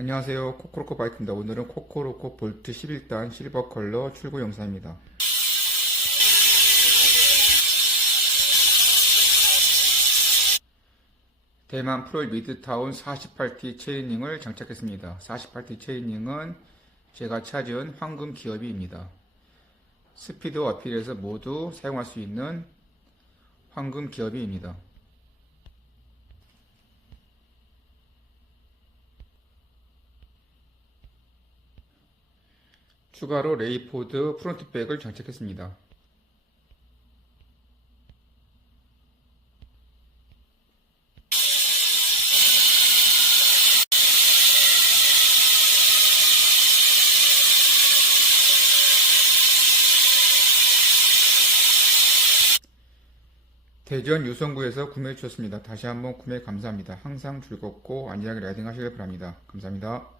안녕하세요. 코코로코 바이크입니다. 오늘은 코코로코 볼트 11단 실버 컬러 출고 영상입니다. 대만 프로 미드타운 48T 체이닝을 장착했습니다. 48T 체이닝은 제가 찾은 황금 기업이입니다. 스피드 어필에서 모두 사용할 수 있는 황금 기업이입니다 추가로 레이포드 프론트백을 장착했습니다. 대전 유성구에서 구매해 주셨습니다. 다시 한번 구매 감사합니다. 항상 즐겁고 안전하게 라이딩 하시길 바랍니다. 감사합니다.